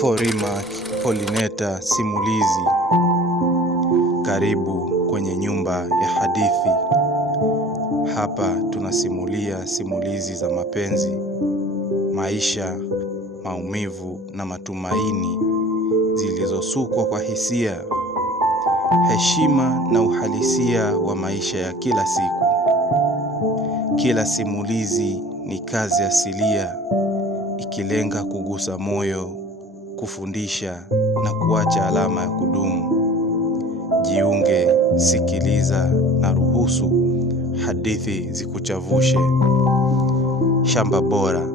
Forimark Pollinator Simulizi. Karibu kwenye nyumba ya hadithi. Hapa tunasimulia simulizi za mapenzi, maisha, maumivu na matumaini zilizosukwa kwa hisia, heshima na uhalisia wa maisha ya kila siku. Kila simulizi ni kazi asilia, ikilenga kugusa moyo, kufundisha na kuacha alama ya kudumu. Jiunge, sikiliza na ruhusu hadithi zikuchavushe. Shamba Bora,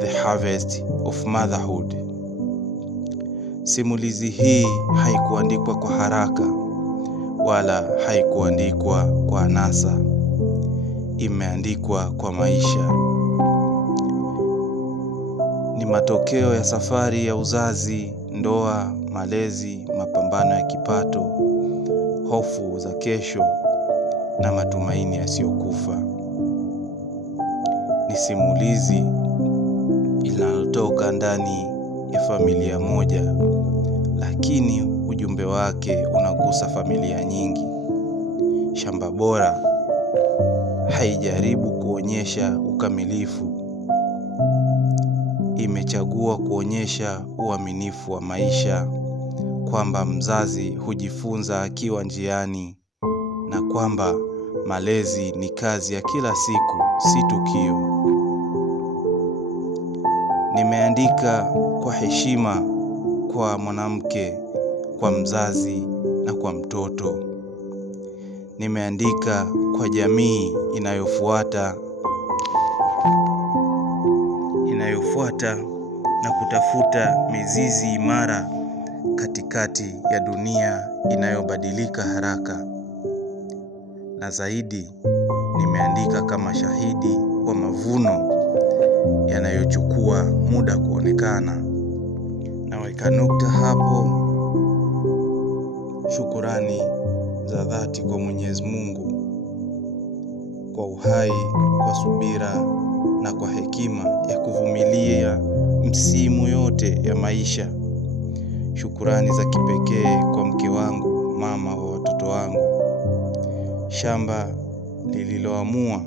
The Harvest of Motherhood. Simulizi hii haikuandikwa kwa haraka wala haikuandikwa kwa anasa. Imeandikwa kwa maisha. Ni matokeo ya safari ya uzazi, ndoa, malezi, mapambano ya kipato, hofu za kesho na matumaini yasiyokufa. Ni simulizi linalotoka ndani ya familia moja, lakini ujumbe wake unagusa familia nyingi. Shamba Bora haijaribu kuonyesha ukamilifu. Imechagua kuonyesha uaminifu wa maisha, kwamba mzazi hujifunza akiwa njiani na kwamba malezi ni kazi ya kila siku, si tukio. Nimeandika kwa heshima kwa mwanamke, kwa mzazi na kwa mtoto. Nimeandika kwa jamii inayofuata na kutafuta mizizi imara katikati ya dunia inayobadilika haraka. Na zaidi, nimeandika kama shahidi wa mavuno yanayochukua muda kuonekana. Naweka nukta hapo. Shukurani za dhati kwa Mwenyezi Mungu, kwa uhai, kwa subira na kwa hekima ya kuvumilia msimu yote ya maisha. Shukurani za kipekee kwa mke wangu, mama wa watoto wangu. Shamba lililoamua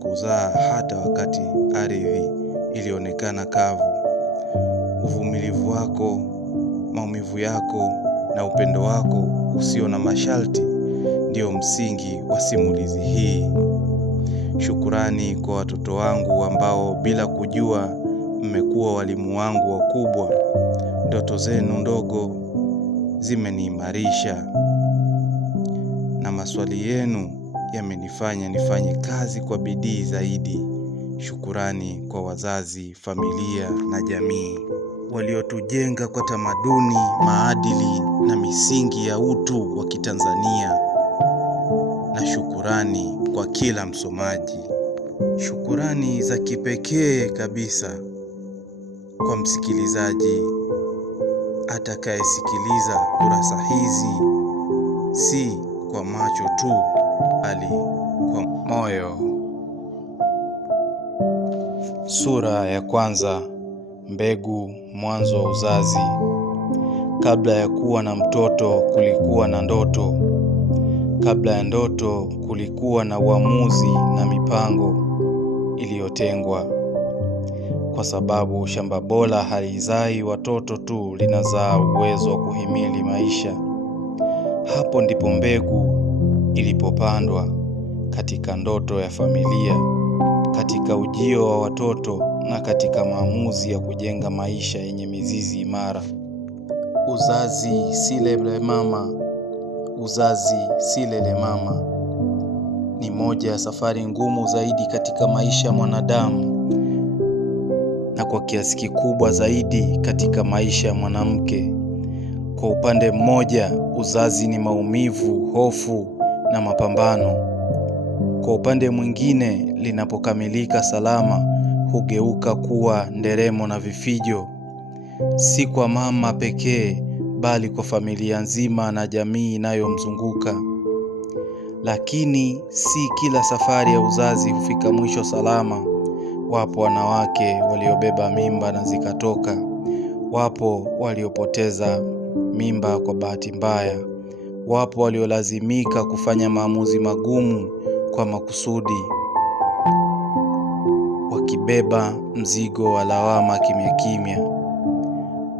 kuzaa hata wakati ardhi ilionekana kavu. Uvumilivu wako, maumivu yako na upendo wako usio na masharti ndio msingi wa simulizi hii. Shukurani kwa watoto wangu ambao bila kujua mmekuwa walimu wangu wakubwa. Ndoto zenu ndogo zimeniimarisha na maswali yenu yamenifanya nifanye kazi kwa bidii zaidi. Shukurani kwa wazazi, familia na jamii waliotujenga kwa tamaduni, maadili na misingi ya utu wa Kitanzania. Na shukurani kwa kila msomaji. Shukurani za kipekee kabisa kwa msikilizaji atakayesikiliza kurasa hizi, si kwa macho tu bali kwa moyo. Sura ya kwanza. Mbegu, mwanzo wa uzazi. Kabla ya kuwa na mtoto kulikuwa na ndoto. Kabla ya ndoto kulikuwa na uamuzi na mipango iliyotengwa. Kwa sababu shamba bora halizai watoto tu, linazaa uwezo wa kuhimili maisha. Hapo ndipo mbegu ilipopandwa, katika ndoto ya familia, katika ujio wa watoto na katika maamuzi ya kujenga maisha yenye mizizi imara. Uzazi si lele mama. Uzazi si lele mama ni moja ya safari ngumu zaidi katika maisha ya mwanadamu, na kwa kiasi kikubwa zaidi katika maisha ya mwanamke. Kwa upande mmoja, uzazi ni maumivu, hofu na mapambano. Kwa upande mwingine, linapokamilika salama, hugeuka kuwa nderemo na vifijo, si kwa mama pekee bali kwa familia nzima na jamii inayomzunguka. Lakini si kila safari ya uzazi hufika mwisho salama. Wapo wanawake waliobeba mimba na zikatoka. Wapo waliopoteza mimba kwa bahati mbaya. Wapo waliolazimika kufanya maamuzi magumu kwa makusudi, wakibeba mzigo wa lawama kimya kimya.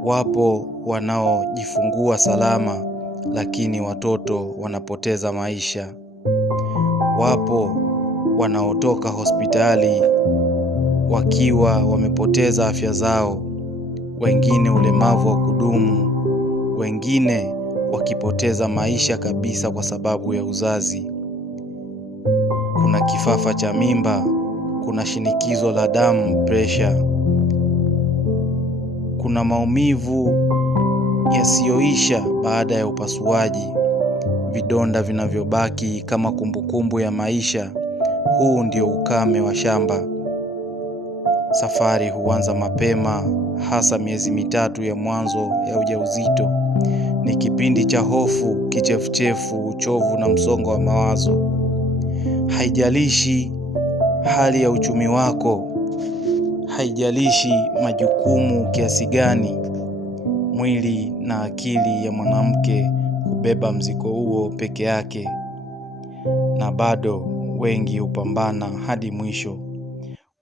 Wapo wanaojifungua salama, lakini watoto wanapoteza maisha. Wapo wanaotoka hospitali wakiwa wamepoteza afya zao, wengine ulemavu wa kudumu, wengine wakipoteza maisha kabisa kwa sababu ya uzazi. Kuna kifafa cha mimba, kuna shinikizo la damu, pressure. Kuna maumivu yasiyoisha baada ya upasuaji, vidonda vinavyobaki kama kumbukumbu ya maisha. Huu ndio ukame wa shamba. Safari huanza mapema, hasa miezi 3 ya mwanzo ya ujauzito. Ni kipindi cha hofu, kichefuchefu, uchovu na msongo wa mawazo. Haijalishi hali ya uchumi wako, haijalishi majukumu kiasi gani, mwili na akili ya mwanamke hubeba mzigo huo peke yake, na bado wengi hupambana hadi mwisho.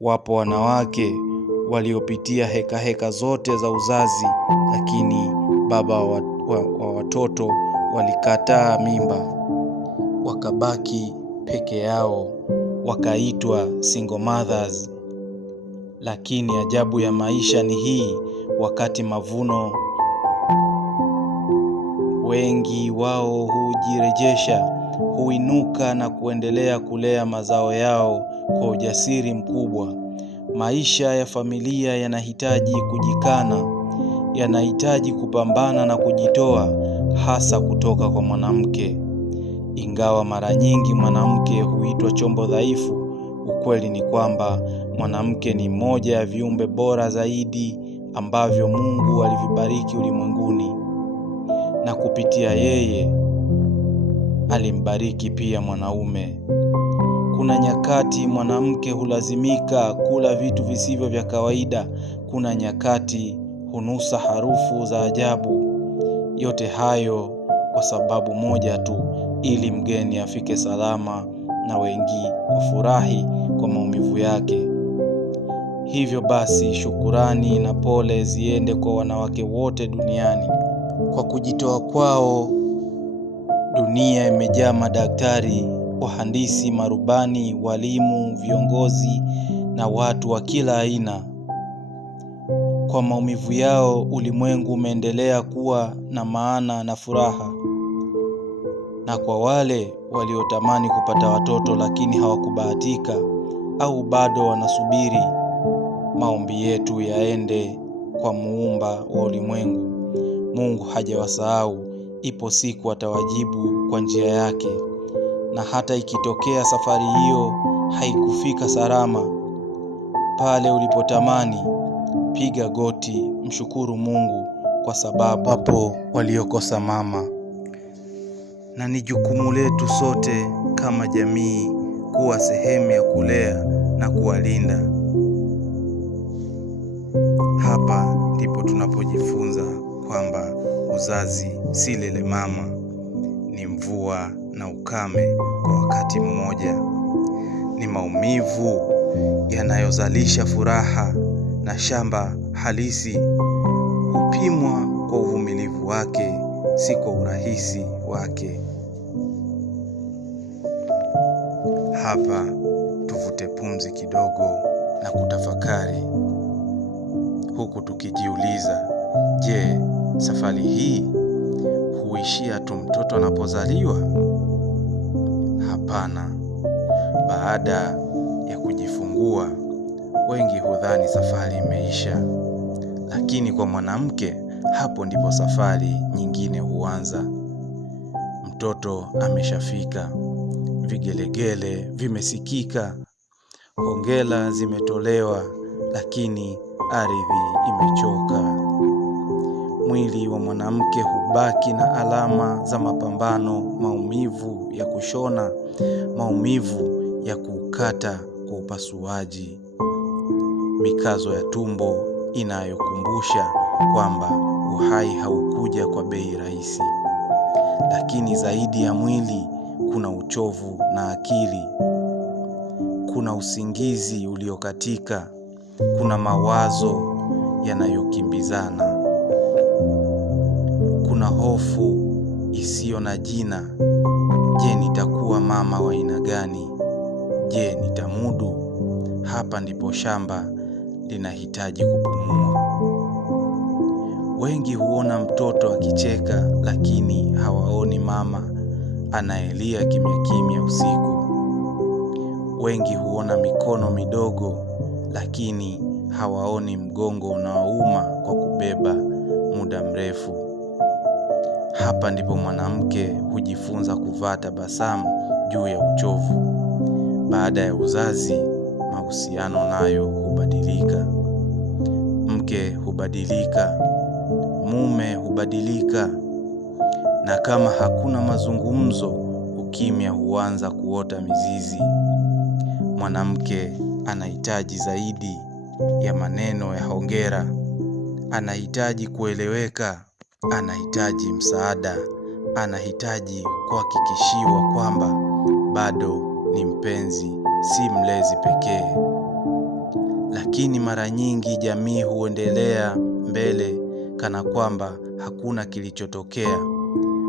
Wapo wanawake waliopitia heka zote za uzazi, lakini baba wa watoto walikataa mimba, wakabaki peke yao, wakaitwa single mothers. Lakini ajabu ya maisha ni hii: wakati mavuno, wengi wao hujirejesha, huinuka na kuendelea kulea mazao yao kwa ujasiri mkubwa. Maisha ya familia yanahitaji kujikana, yanahitaji kupambana na kujitoa, hasa kutoka kwa mwanamke. Ingawa mara nyingi mwanamke huitwa chombo dhaifu, ukweli ni kwamba mwanamke ni moja ya viumbe bora zaidi ambavyo Mungu alivibariki ulimwenguni, na kupitia yeye alimbariki pia mwanaume. Kuna nyakati mwanamke hulazimika kula vitu visivyo vya kawaida. Kuna nyakati hunusa harufu za ajabu. Yote hayo kwa sababu moja tu: ili mgeni afike salama na wengi wafurahi kwa maumivu yake. Hivyo basi, shukurani na pole ziende kwa wanawake wote duniani. Kwa kujitoa kwao, dunia imejaa madaktari, wahandisi, marubani, walimu, viongozi na watu wa kila aina. Kwa maumivu yao, ulimwengu umeendelea kuwa na maana na furaha. Na kwa wale waliotamani kupata watoto lakini hawakubahatika, au bado wanasubiri, maombi yetu yaende kwa Muumba wa ulimwengu. Mungu hajawasahau. Ipo siku atawajibu kwa njia yake. Na hata ikitokea safari hiyo haikufika salama pale ulipotamani, piga goti, mshukuru Mungu, kwa sababu hapo waliokosa mama. Na ni jukumu letu sote kama jamii kuwa sehemu ya kulea na kuwalinda. Hapa ndipo tunapojifunza kwamba uzazi si lele mama, ni mvua na ukame kwa wakati mmoja. Ni maumivu yanayozalisha furaha, na shamba halisi hupimwa kwa uvumilivu wake, si kwa urahisi wake. Hapa tuvute pumzi kidogo na kutafakari, huku tukijiuliza, je, safari hii huishia tu mtoto anapozaliwa? Hapana. Baada ya kujifungua, wengi hudhani safari imeisha, lakini kwa mwanamke, hapo ndipo safari nyingine huanza. Mtoto ameshafika, vigelegele vimesikika, hongera zimetolewa, lakini ardhi imechoka. Mwili wa mwanamke hubaki na alama za mapambano, maumivu ya kushona, maumivu ya kukata kwa upasuaji, mikazo ya tumbo inayokumbusha kwamba uhai haukuja kwa bei rahisi. Lakini zaidi ya mwili kuna uchovu na akili. Kuna usingizi uliokatika. Kuna mawazo yanayokimbizana. Kuna hofu isiyo na jina. Je, nitakuwa mama wa aina gani? Je, nitamudu? Hapa ndipo shamba linahitaji kupumua. Wengi huona mtoto akicheka, lakini hawaoni mama anayelia kimya kimya usiku. Wengi huona mikono midogo, lakini hawaoni mgongo unaouma kwa kubeba muda mrefu. Hapa ndipo mwanamke hujifunza kuvaa tabasamu juu ya uchovu. Baada ya uzazi, mahusiano nayo hubadilika. Mke hubadilika, mume hubadilika, na kama hakuna mazungumzo, ukimya huanza kuota mizizi. Mwanamke anahitaji zaidi ya maneno ya hongera. Anahitaji kueleweka, anahitaji msaada, anahitaji kuhakikishiwa kwamba bado ni mpenzi, si mlezi pekee. Lakini mara nyingi jamii huendelea mbele kana kwamba hakuna kilichotokea.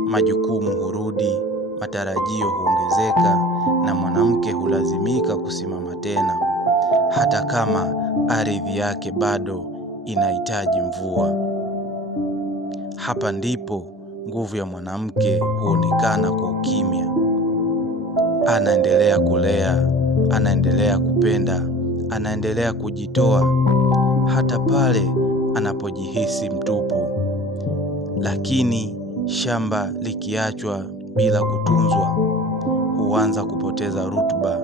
Majukumu hurudi, matarajio huongezeka, na mwanamke hulazimika kusimama tena, hata kama ardhi yake bado inahitaji mvua. Hapa ndipo nguvu ya mwanamke huonekana kwa ukimya. Anaendelea kulea, anaendelea kupenda, anaendelea kujitoa, hata pale anapojihisi mtupu. Lakini shamba likiachwa bila kutunzwa, huanza kupoteza rutuba.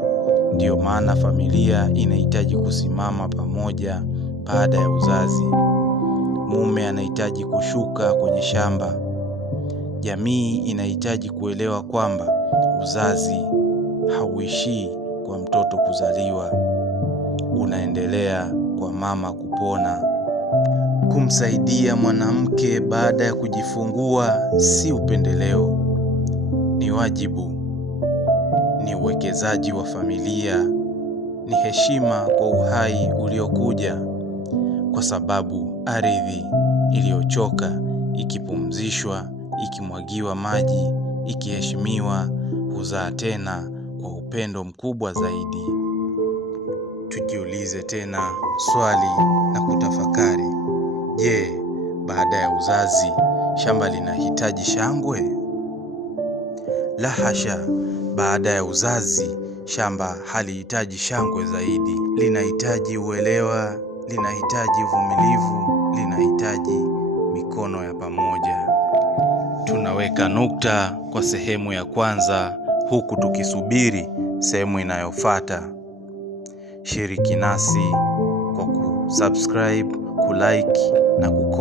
Ndiyo maana familia inahitaji kusimama pamoja baada ya uzazi. Mume anahitaji kushuka kwenye shamba. Jamii inahitaji kuelewa kwamba uzazi hauishii kwa mtoto kuzaliwa, unaendelea kwa mama kupona. Kumsaidia mwanamke baada ya kujifungua si upendeleo, ni wajibu, ni uwekezaji wa familia, ni heshima kwa uhai uliokuja, kwa sababu ardhi iliyochoka ikipumzishwa, ikimwagiwa maji, ikiheshimiwa, huzaa tena kwa upendo mkubwa zaidi. Tujiulize tena swali na kutafakari. Je, baada ya uzazi shamba linahitaji shangwe? La hasha, baada ya uzazi shamba halihitaji shangwe zaidi. Linahitaji uelewa, linahitaji uvumilivu, linahitaji mikono ya pamoja. Tunaweka nukta kwa sehemu ya kwanza, huku tukisubiri sehemu inayofuata. Shiriki nasi kwa kusubscribe, kulike na kucomment.